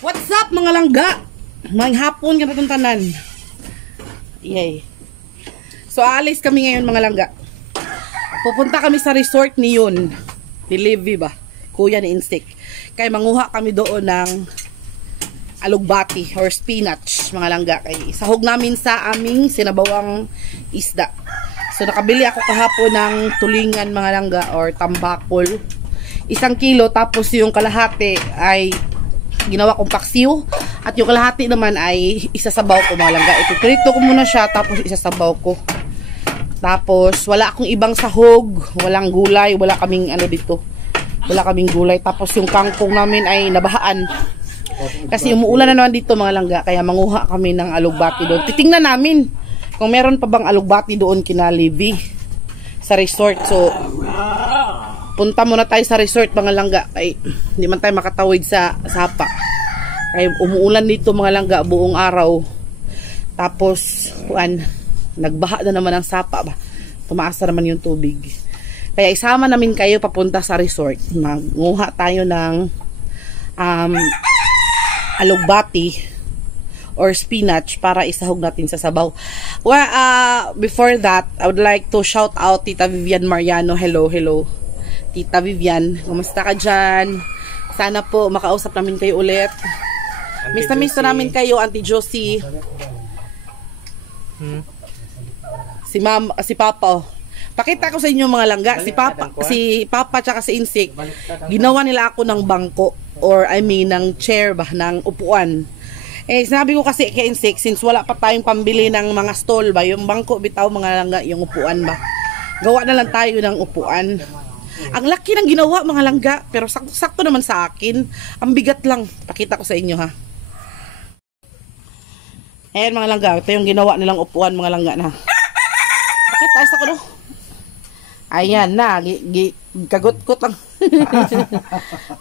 What's up mga langga? May hapon ka na tanan. Yay. So aalis kami ngayon mga langga. Pupunta kami sa resort ni Yun. Ni Livy ba? Kuya ni Insik. Kaya manguha kami doon ng alugbati or spinach mga langga. Kaya sahog namin sa aming sinabawang isda. So nakabili ako kahapon ng tulingan mga langga or tambakol. 1 kilo, tapos yung kalahati ay ginawa kong paksiw at yung kalahati naman ay isasabaw ko mga langga. Itutrito ko muna siya tapos isasabaw ko. Tapos wala akong ibang sahog, walang gulay, wala kaming ano dito. Wala kaming gulay. Tapos yung kangkong namin ay nabahaan. Kasi umuulan na naman dito mga langga, kaya manguha kami ng alugbati doon. Titingnan namin kung meron pa bang alugbati doon kina Livy sa resort. So punta muna tayo sa resort mga langga, kay hindi man tayo makatawid sa sapa. Kaya umuulan dito mga langga buong araw. Tapos nagbaha na naman ang sapa ba. Tumaas na naman yung tubig. Kaya isama namin kayo papunta sa resort. Manguha tayo ng alugbati or spinach para isahog natin sa sabaw. Well, before that, I would like to shout out Tita Vivian Mariano. Hello, hello. Tita Vivian, kumusta ka dyan? Sana po makausap namin kayo ulit. Miss na miss na namin kayo, Auntie Josie. Si Papa. Pakita ko sa inyo mga langga, si Papa tsaka si Insik, ginawa nila ako ng bangko or I mean ng chair ba, ng upuan. Eh sinabi ko kasi kay Insik, since wala pa tayong pambili ng mga stall ba, yung bangko bitaw mga langga, yung upuan ba. Gawa na lang tayo ng upuan. Ang laki ng ginawa mga langga, pero sakto naman sa akin. Ang bigat lang. Pakita ko sa inyo ha. Ayan mga langga, ito yung ginawa nilang upuan mga langga na. Pakita isa ko no. Ayan na, kagot-kot lang.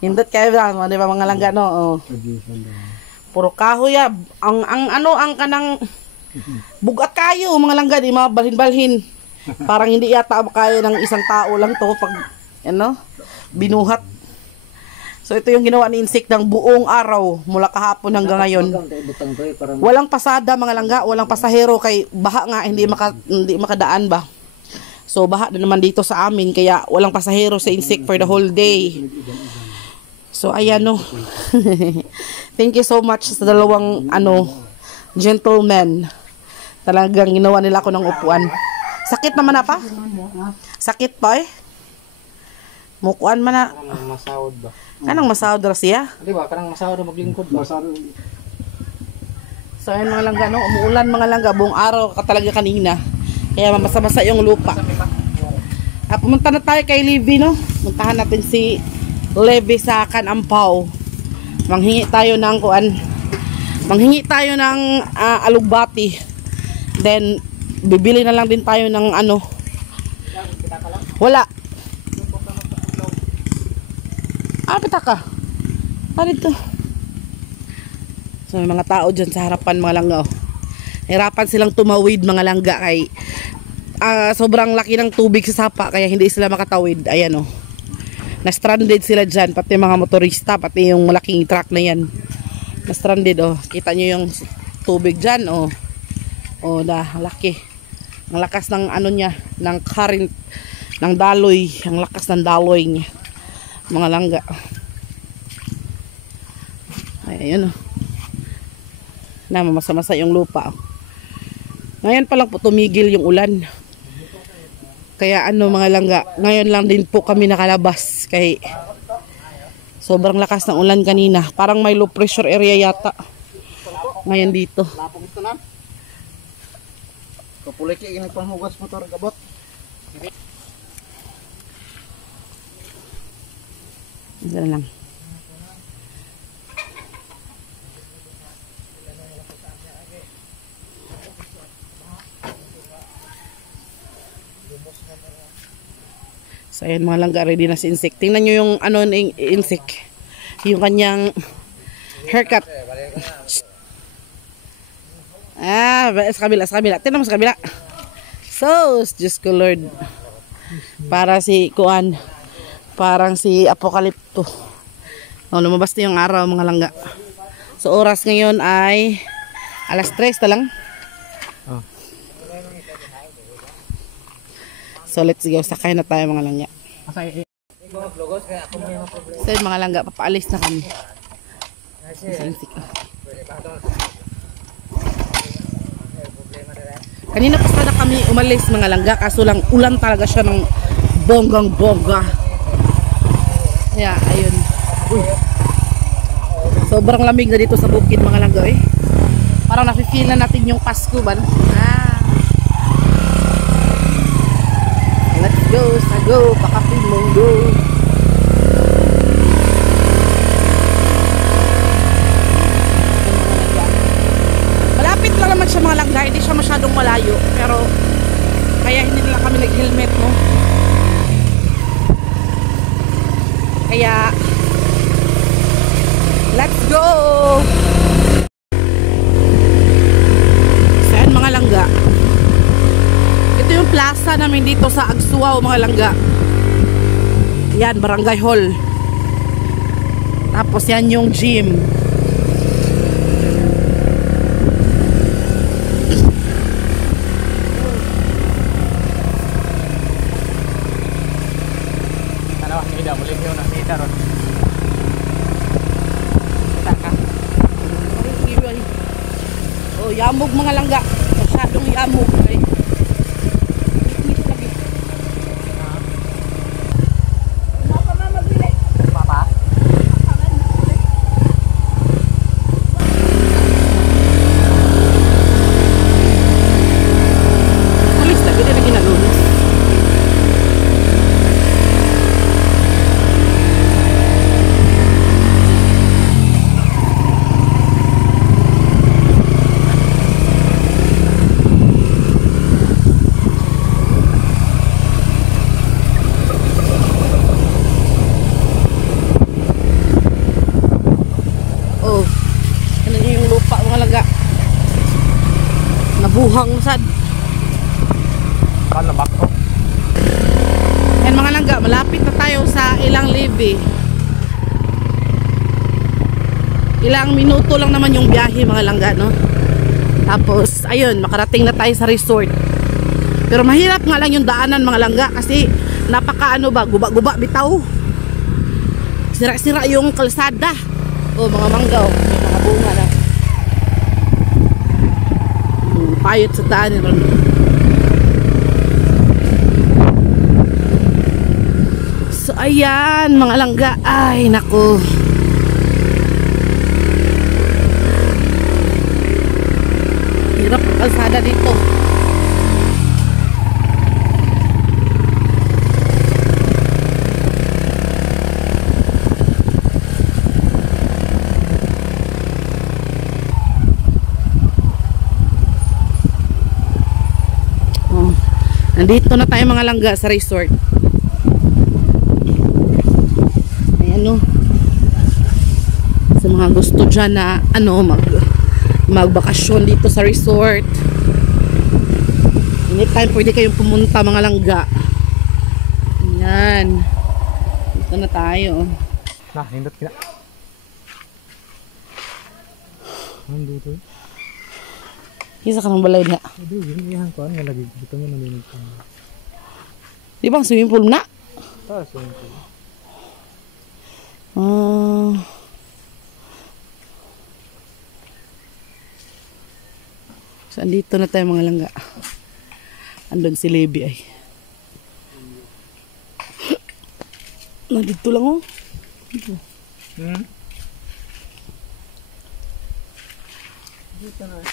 Hindot kayo lang, di ba mga langga no? Oh. Puro kahoy ya. Ang kanang bugat kayo mga langga, di mabalhin-balhin. Parang hindi yata kaya ng isang tao lang to pag binuhat. So ito yung ginawa ni Insik ng buong araw mula kahapon hanggang ngayon. Walang pasada mga langga, walang pasahero kay baha nga, hindi makadaan ba. So baha na naman dito sa amin kaya walang pasahero sa Insik for the whole day. So ayan no. Thank you so much sa dalawang gentlemen. Talagang ginawa nila ako ng upuan. Sakit naman na pa? Sakit pa eh? Mukuan man na. Kanang masahod ba? Kanang masahod ra siya? Di ba? Kanang masahod na maglingkod ba? So ayun mga langga, no? Umuulan mga langga, buong araw ka talaga kanina. Kaya mamasa-masa yung lupa. Pumunta na tayo kay Livy, no? Puntahan natin si Livy sa Kanampaw. Manghingi tayo ng alugbati. Then bibili na lang din tayo ng wala. Pita ka. Paano ito? So may mga tao dyan sa harapan mga langga. Hirapan silang tumawid mga langga kay sobrang laki ng tubig sa sapa kaya hindi sila makatawid. Ayan na-stranded sila dyan, pati mga motorista, pati yung malaking truck na yan. Na-stranded Kita nyo yung tubig dyan laki. Ang lakas ng niya, ng current, ng daloy, ang lakas ng daloy niya. Mga langga. Ayun na mamasa-masa yung lupa. Ngayon pa lang po tumigil yung ulan. Kaya mga langga, ngayon lang din po kami nakalabas kay sobrang lakas ng ulan kanina. Parang may low pressure area yata ngayon dito. Kapulay kayo nagpanghugas motor gabot. Diyan lang. So ayan mga langga, ready na si Insik. Tingnan nyo yung ng Insik. Yung kanyang haircut. Sa kabila. Tingnan mo sa kabila. So, Diyos ko Lord. Para si parang si Apokalipto. Lumabas na yung araw mga langga. So oras ngayon ay alas 3 na lang. Oh. So let's go, sakay na tayo mga langga. Asay So yun, mga langga, papaalis na kami. Kanina pa sana kami umalis mga langga, kaso lang ulan talaga siya ng bonggang bongga. Kaya ayun. Uy. Sobrang lamig na dito sa bukid mga langga eh. Parang nafe-feel na natin yung Pasko ba? Let's go, sago, pakapin mong go. Malapit lang naman siya mga langga, hindi siya masyadong malayo. Pero kaya hindi nila kami nag-helmet, no? Kaya let's go! Saan mga langga? Ito yung plaza namin dito sa Agsuao mga langga. Yan, Barangay Hall. Tapos yan yung gym. Tanawa ni Ida, muling yun ang Ida ron. Kita ka. Oh, yamog mga langga. Masyadong yamog. Okay? Papa? Alis na, hindi na ginalunis. Oh, ano yung lupa mga langga. Nabuhang sad. Paano bako? Yan mga langga, malapit na tayo sa Ilang Levy. Ilang minuto lang naman yung biyahe mga langga, no? Tapos, ayun, makarating na tayo sa resort. Pero mahirap nga lang yung daanan mga langga kasi napaka ano ba, guba-guba bitaw. Sira-sira yung kalsada. Oh, mga mangga, oh. May mga bunga na. Payot sa daan ron. So ayan mga langga, ay nako. Hirap ang kalsada dito. Oh, nandito na tayo mga langga sa resort. Ayan, no. Sa mga gusto dyan na ano, magbakasyon dito sa resort, anytime pwede kayong pumunta mga langga. Ayan, dito na tayo. Nah, hindot kina. Nandito. Isa ka ng balay na. Hindi, yun yan ko. Ano lagi? Dito mo nalinig ka. Di ba ang swimming pool na? Taas yun ko. So andito na tayo mga langga. Andun si Levi ay. Nandito lang oh. Dito na.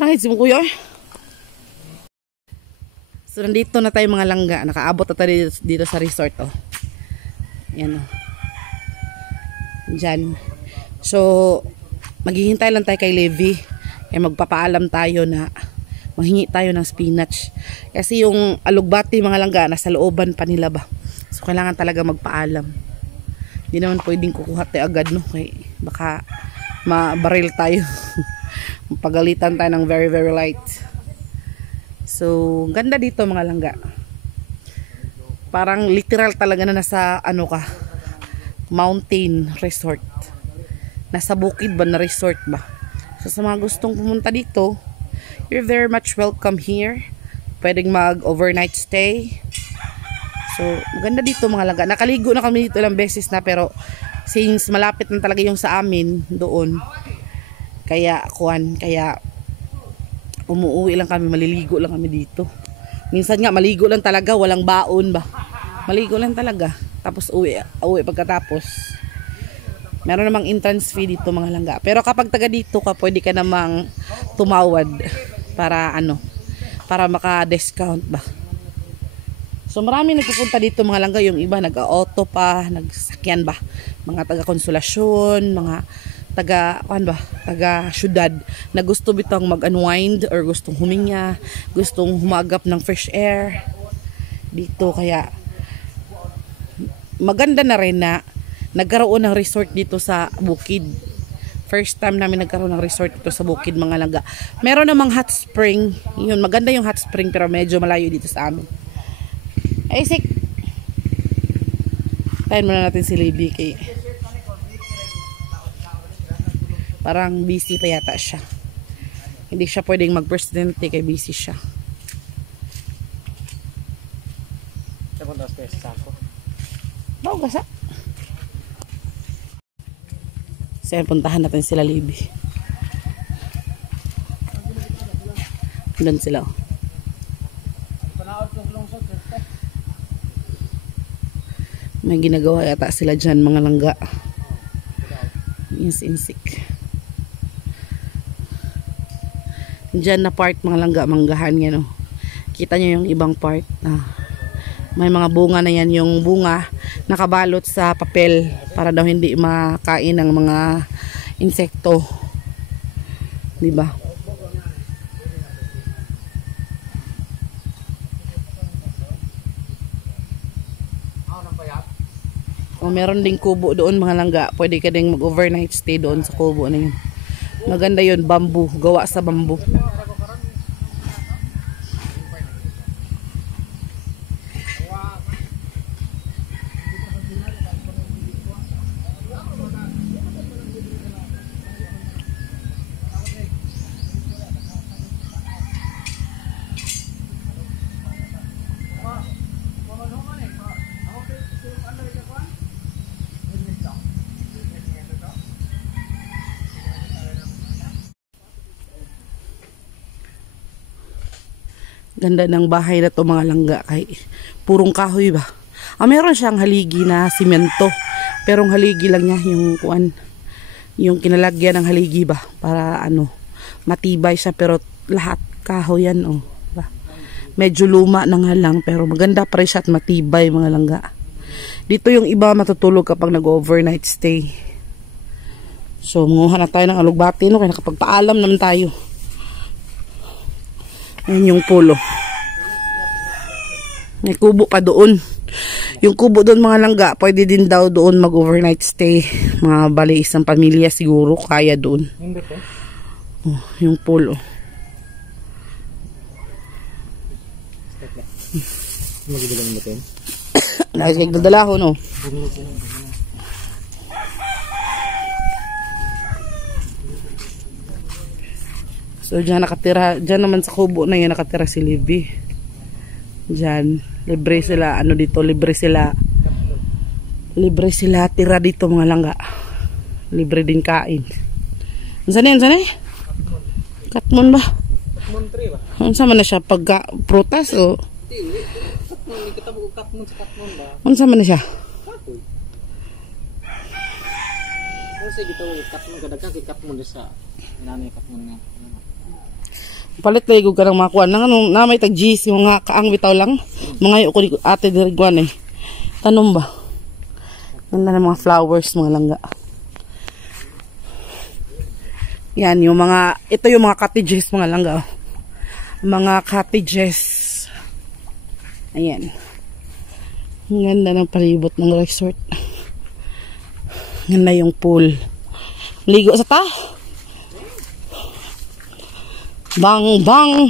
Nangit si mo kuya eh. So nandito na tayo mga langga. Nakaabot na tayo dito sa resort oh. Yan oh. Diyan. So maghihintay lang tayo kay Levi. Magpapaalam tayo na manghingi tayo ng spinach. Kasi yung alugbati mga langga nasa looban pa nila ba. So kailangan talaga magpaalam. Hindi naman pwedeng kukuha tayo agad no. Kaya baka mabaril tayo. Pagalitan tayo ng very very light. So ganda dito mga langga. Parang literal talaga na nasa ano ka, mountain resort. Nasa bukid ba na resort ba? So sa mga gustong pumunta dito, you're very much welcome here. Pwedeng mag overnight stay. So maganda dito mga langga. Nakaligo na kami dito ilang beses na, pero since malapit na talaga yung sa amin doon, kaya umuwi lang kami, maliligo lang kami dito. Minsan nga maligo lang talaga, walang baon ba. Maligo lang talaga. Tapos uwi pagkatapos. Meron namang entrance fee dito mga langga. Pero kapag taga dito ka, pwede ka namang tumawad para para maka-discount ba. So marami nagpupunta dito mga langga, yung iba nag-auto pa, nagsakyan ba. Mga taga Konsolasyon, mga taga syudad na gusto bitang mag-unwind or gustong huminga, gustong humagap ng fresh air dito. Kaya maganda na rin na nagkaroon ng resort dito sa bukid. First time namin nagkaroon ng resort dito sa bukid mga langga. Meron namang hot spring, yun, maganda yung hot spring, pero medyo malayo dito sa amin. Ay sik, tayo muna natin si Libby kay parang busy pa yata siya. Hindi siya pwedeng mag-presidente kay busy siya. Bawa gasa. So puntahan natin sila Libby. Doon sila. May ginagawa yata sila dyan mga langga. Yes, insik. Diyan na part mga langga, manggahan yan, oh. Kita nyo yung ibang part. May mga bunga na yan, yung bunga nakabalot sa papel para daw hindi makain ng mga insekto. Diba? Meron ding kubo doon mga langga. Pwede ka ding mag-overnight stay doon sa kubo na yun. Maganda yun, bamboo, gawa sa bamboo. Ganda ng bahay na to mga langga, kay purong kahoy ba. Meron siyang haligi na simento, pero ang haligi lang niya yung yung kinalagyan ng haligi ba para matibay siya, pero lahat kahoy yan, oh. Ba? Medyo luma na nga lang, pero maganda pa rin siya at matibay mga langga. Dito yung iba matutulog kapag nag-overnight stay. So munguha na tayo ng alugbati, no, kaya nakapagpaalam naman tayo. Ayan yung pulo. May kubo pa doon. Yung kubo doon mga langga, pwede din daw doon mag-overnight stay. Mga bali isang pamilya siguro, kaya doon. Oh, yung pulo. Magibilang mo tayo? Nagdadala ko, no? So dyan nakatira, dyan naman sa kubo na yan nakatira si Libby. Dyan, libre sila, libre sila tira dito mga langga. Libre din kain. Saan yan? Katmon ba? Katmon 3 ba? Unsa man na siya, pagka prutas o? Katmon, kita mo katmon sa katmon ba? Unsa man na siya? Kapoy. Kasi gito katmon kadaghan kay katmon sa nanay katmon nga. Palit na igog ka ng mga kuwan. Na may tag-G's, yung mga kaang bitaw lang. Mga yung ko ate dirigwan eh. Tanom ba? Ganda ng mga flowers, mga langga. Yan, yung mga, ito yung mga cottages, mga langga. Mga cottages. Ayan. Ang ganda ng palibot ng resort. Ganda yung pool. Ligo sa ta. Bang bang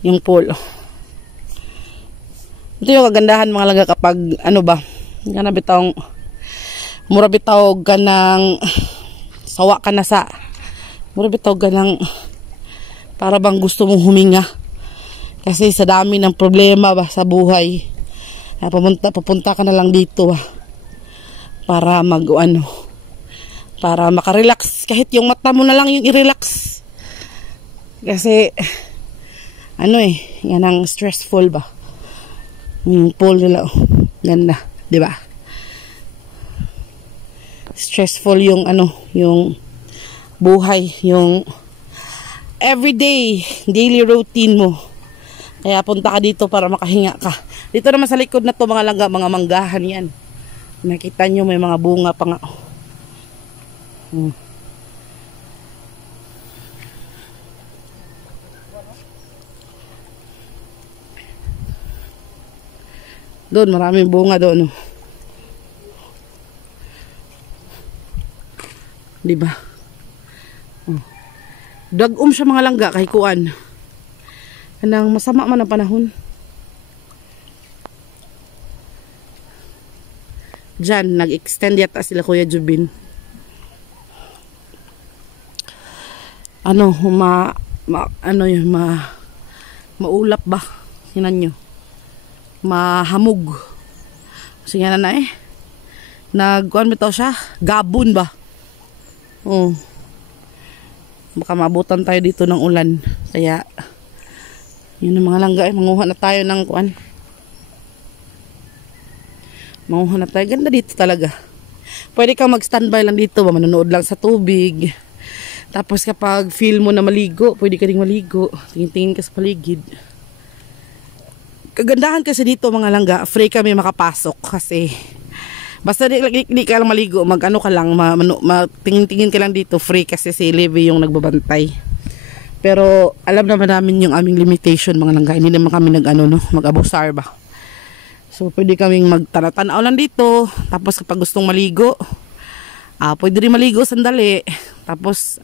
yung pool. Ito yung kagandahan mga langga kapag Nga na bitawng mura bitaw ganang sawa ka na sa mura bitaw ganang para bang gusto mong huminga kasi sa dami ng problema ba sa buhay. Papunta ka na lang dito para para makarelax kahit yung mata mo na lang yung i-relax kasi yan ang stressful ba yung pool nila ganda, di ba? Stressful yung yung buhay, yung everyday daily routine mo. Kaya punta ka dito para makahinga ka. Dito naman sa likod na to mga langga, mga manggahan yan. Nakita nyo may mga bunga pa nga. Doon maraming bunga doon. Diba? Dagom siya mga langga kay kuan. Kanang masama man ang panahon. Diyan, nag-extend yata sila Kuya Jubin. Maulap ba? Hinan nyo. Mahamog. Kasi nga na nagkuan bitaw siya. Gabon ba? Oh. Baka mabutan tayo dito ng ulan. Kaya, yun ang mga langga manguha na tayo ng kuan. Manguha na tayo. Ganda dito talaga. Pwede kang mag-standby lang dito. Manonood lang sa tubig. Tapos kapag feel mo na maligo, pwede ka rin maligo. Tingin-tingin ka sa paligid. Kagandahan kasi dito mga langga, free kami makapasok kasi basta di ka lang maligo, mag-ano ka lang, tingin-tingin ka lang dito, free kasi si Levi yung nagbabantay. Pero alam naman namin yung aming limitation mga langga, hindi naman kami mag-abusar ba. So pwede kaming magtanaw lang dito, tapos kapag gustong maligo, pwede rin maligo sandali, tapos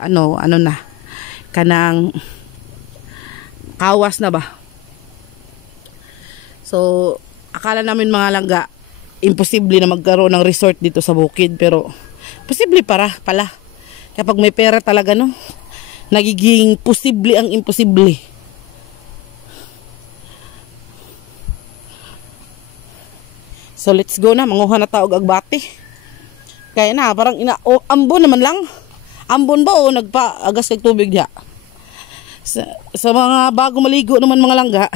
kanang kawas na ba. So akala namin mga langga, imposible na magkaroon ng resort dito sa bukid, pero posible pala kapag may pera talaga nagiging posible ang imposible. So let's go na, manguha na taog agbati. Kaya na parang ambon naman lang. Ambon ba o nagpa-agas kag tubig diha? Sa mga bago maligo naman mga langga,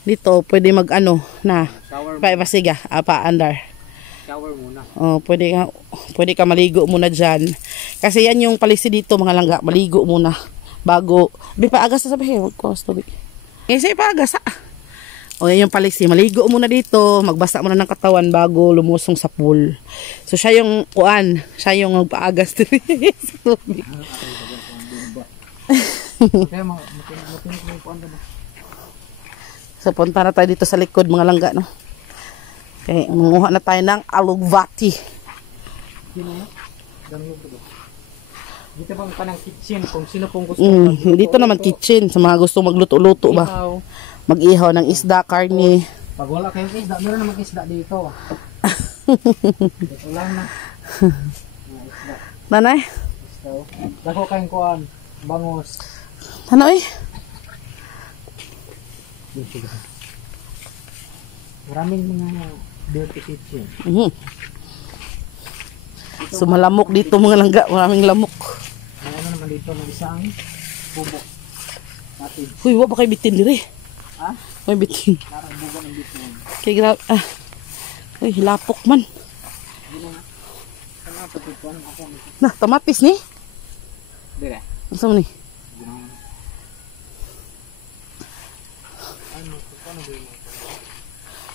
dito pwede paibasiga andar. Shower muna. Pwede ka maligo muna diyan. Kasi yan yung palisi dito mga langga, maligo muna bago paagas sa sabi ko tubig. Kasi paagas yan yung palisi, maligo muna dito, magbasa muna ng katawan bago lumusong sa pool. So siya yung magpaagas sa tubig. Kaya matinik mo yung puan ba? So punta na tayo dito sa likod mga langga Okay, manguha na tayo ng alugbati. Dito bang kanang kitchen kung sino pong gusto dito naman kitchen sa mga gusto magluto-luto ba. Mag-ihaw ng isda, karne. Pag wala kayong isda, meron namang isda dito. Dito lang na. Isda. Nanay? Dako kayong kuan, bangus. Nanay? Maraming mga dirty kitchen. So malamok dito mga langga, maraming lamok. May naman dito, may isang bubok natin. Huy, wa ba kayo bitin dire? Ha? May bitin. Parang bubok ng bitin. Kaya grabe, ay lapok man. Tamatis ni? Dire. Asa mo ni?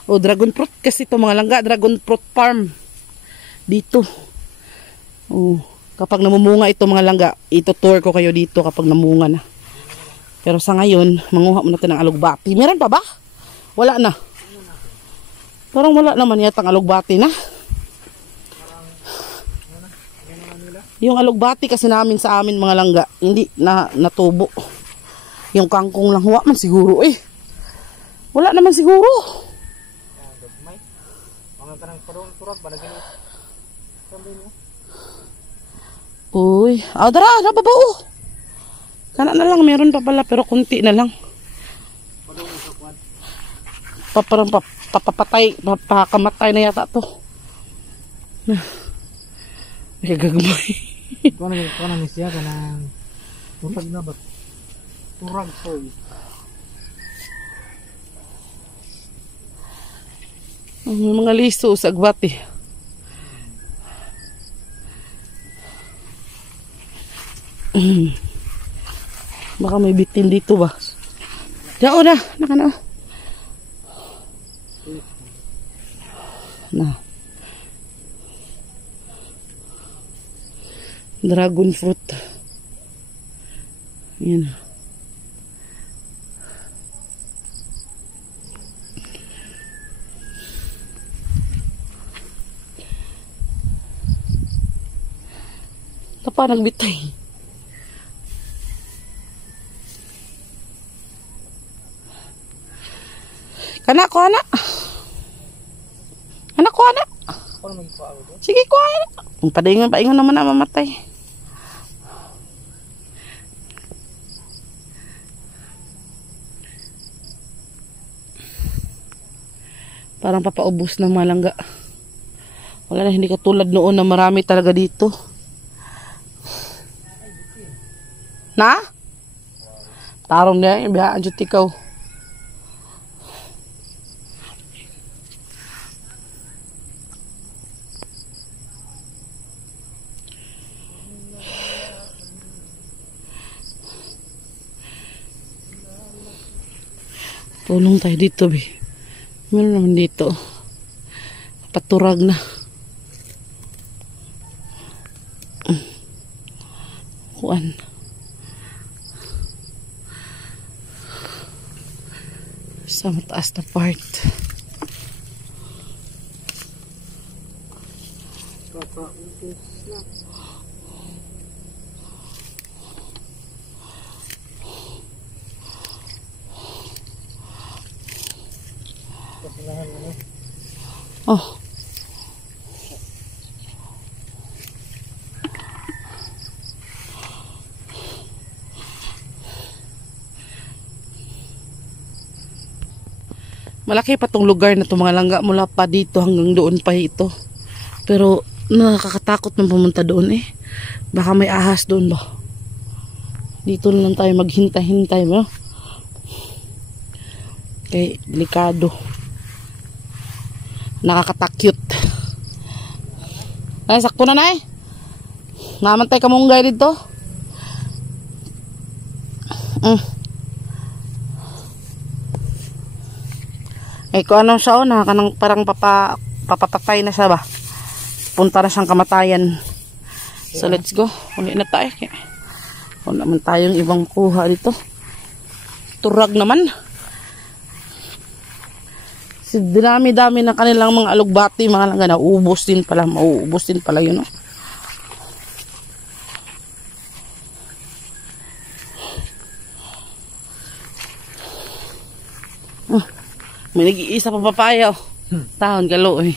Dragon fruit kasi ito mga langga, dragon fruit farm dito. Kapag namumunga ito mga langga, ito-tour ko kayo dito kapag namunga na. Pero sa ngayon, manguha muna natin ng alugbati. Meron pa ba? Wala na. Parang wala naman yata ang alugbati na. Yung alugbati kasi namin sa amin mga langga, hindi na natubo. Yung kangkong lang huwa man siguro Wala naman siguro. Mga karang Padong turag ba lagi ni. Sabi mo. Uy, dara, nababao. Kana na lang, meron pa pala, pero kunti na lang. Padong sa kwan. Parang papapatay, papakamatay na yata to. May gagmay. Kuha na siya ka ng turag na ba? Turag soy. May mga liso sa agbati. Baka may bitin dito ba? Dao na, naka na. Na. Dragon fruit. Yan. Ito pa nagbitay. Kana ko ana. Anak ko ana. Ako na magkuha ako. Sige ko ana. Ang paingon naman na mamatay. Parang papaubos ng malangga. Wala na, hindi katulad noon na marami talaga dito. Na? Tarong niya, ibiyaan dyan ikaw. Tulong tayo dito, be. Meron naman dito. Paturag na. Kuan. Sa mataas na part. Oh. Malaki pa tong lugar na to, mga langga, mula pa dito hanggang doon pa ito. Pero nakakatakot na pumunta doon eh. Baka may ahas doon ba. Dito na lang tayo maghintay-hintay ba. Okay, delikado. Nakakatakyot. Ay, sakto na na eh. Namantay ka mong gaya dito. Eh, kung ano siya, kanang parang papapatay na siya ba. Punta na siyang kamatayan. So, let's go. Uli na tayo. Kung naman tayong ibang kuha dito. Turag naman. Dinami-dami na kanilang mga alugbati, mga langga, nauubos din pala, mauubos din pala yun, no? May nag-iisa pa papaya, oh. Tahon galo, eh.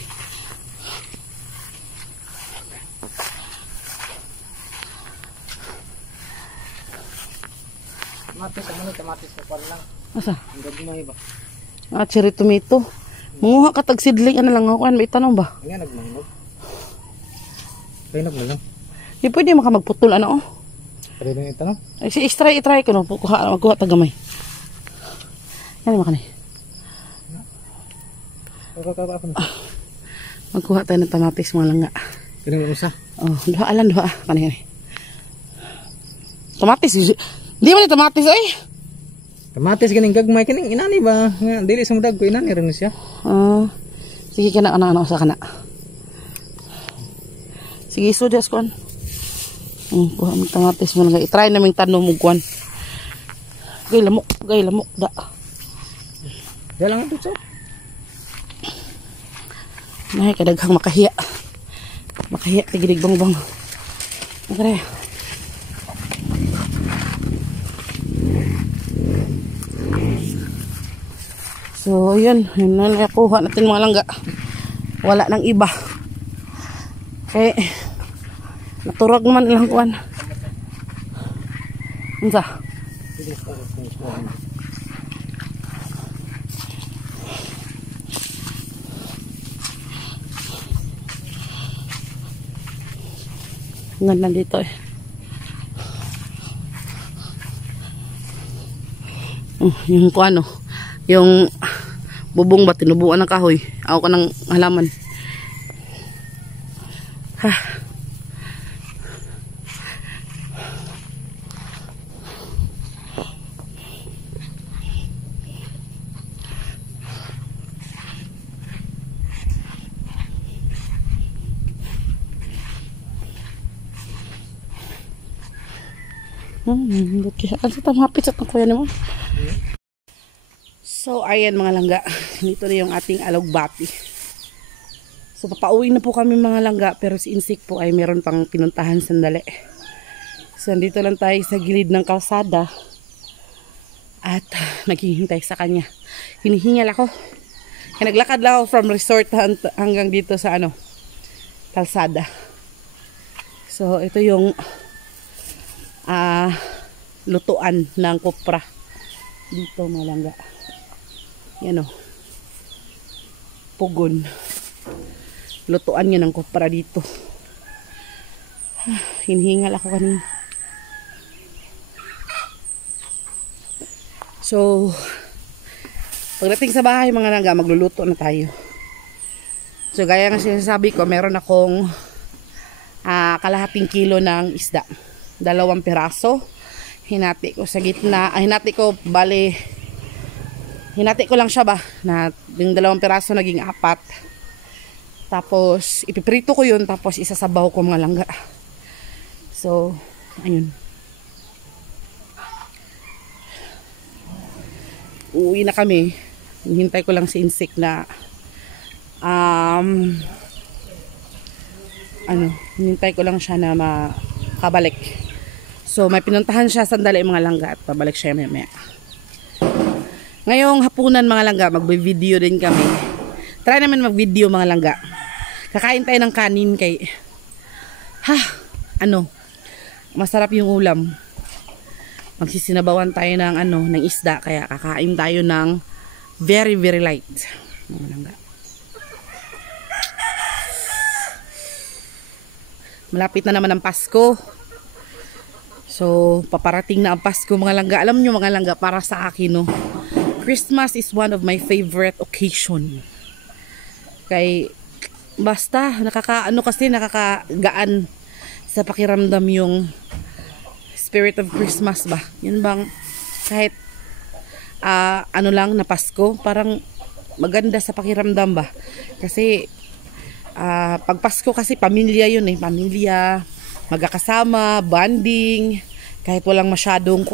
Tamatis pa pala lang. Asa? Ang gagmay ba? Cherry tomato. Munguha ka tag sidling, ano lang ako, may tanong ba? Nga nagmangog. Kaya nagmangog. Di pwede maka magputol, ano, oh. Pwede na ito, no? Ay, si i-try ko, no? Magkuha tagamay. Yan naman ka ni. Magkuha tayo ng tamatis, mga langga. Pinang usa. Oh, duha. Kanina. Tamatis. Di man ni tamatis, ay. Tamatis kining gagmay kining inani ba? Nga dili sa mudag ko inani rin siya. Sige kana ana sa kana. Sige sudas kon. Kuha mo tamatis mo nga i-try naming tanom mo kuan. Gay lamok da. Dalang ito sa. Nay kadaghang makahiya. Makahiya tigidig bang. Agre. So, yun na nakuha natin mga langga. Wala nang iba. Okay. Naturag naman ilang kuan. Unsa? Ngana dito eh. Yung kuano, yung bubong ba tinubuan ng kahoy. Ako ka ng halaman. Ha. Okay. Ano sa tamapit sa kuya mo? So, ayan mga langga. Dito na yung ating alugbati. So, papauwi na po kami mga langga. Pero si Insik po ay meron pang pinuntahan sandali. So, dito lang tayo sa gilid ng kalsada. At naghihintay sa kanya. Hinihingal ako. Kaya naglakad lang ako from resort hanggang dito sa kalsada. So, ito yung lutuan ng kopra dito mga langga. Yan o, pugon, lutuan yan ng kopra dito. Hinihingal ako kanina. So pagdating sa bahay mga langga, magluluto na tayo. So gaya nga sinasabi ko, meron akong kalahating kilo ng isda, 2 piraso. Hinati ko sa gitna, hinati ko lang siya ba, na yung 2 piraso naging 4. Tapos ipiprito ko yun, tapos isasabaw ko mga langga. So ayun, uuwi na kami. Hintay ko lang si Insik na hintay ko lang siya na makabalik. So, may pinuntahan siya sandali mga langga at pabalik siya mamaya. Ngayong hapunan mga langga, magbe-video din kami. Try naman mag-video mga langga. Kakain tayo ng kanin kay masarap yung ulam. Magsisinabawan tayo ng ng isda, kaya kakain tayo ng very very light mga langga. Malapit na naman ang Pasko. So, paparating na ang Pasko mga langga. Alam nyo mga langga, para sa akin, no, Christmas is one of my favorite occasion. Kay, basta, nakakagaan sa pakiramdam yung spirit of Christmas ba. Yun bang, kahit, na Pasko, parang maganda sa pakiramdam ba. Kasi, pag Pasko kasi, pamilya yun eh. Pamilya, magkakasama, bonding, kahit walang masyadong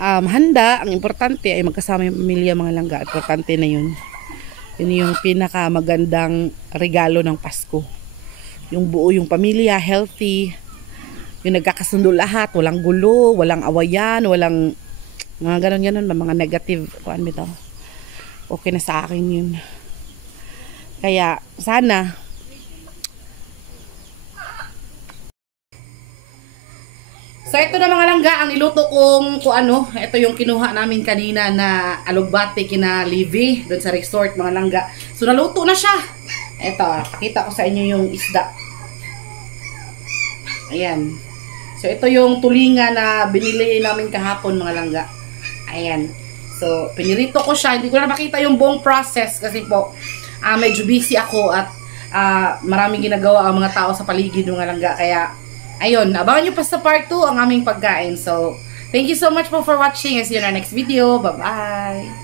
handa. Ang importante ay magkasama yung pamilya mga langga. Importante na yun. Yun yung pinaka magandang regalo ng Pasko. Yung buo yung pamilya, healthy, yung nagkakasundo lahat, walang gulo, walang awayan, walang mga ganon, mga negative bitaw. Okay na sa akin yun. Kaya sana so ito na mga langga ang niluto kong ito yung kinuha namin kanina na alugbati kina Livy doon sa resort mga langga. So naluto na siya. Ito, pakita ko sa inyo yung isda. Ayan. So ito yung tulinga na binili namin kahapon mga langga. Ayan. So pinirito ko siya. Hindi ko na makita yung buong process kasi po medyo busy ako at maraming ginagawa ang mga tao sa paligid mga langga. Kaya ayun, abangan nyo pa sa part 2 ang aming pagkain. So, thank you so much po for watching. See you in our next video. Bye-bye!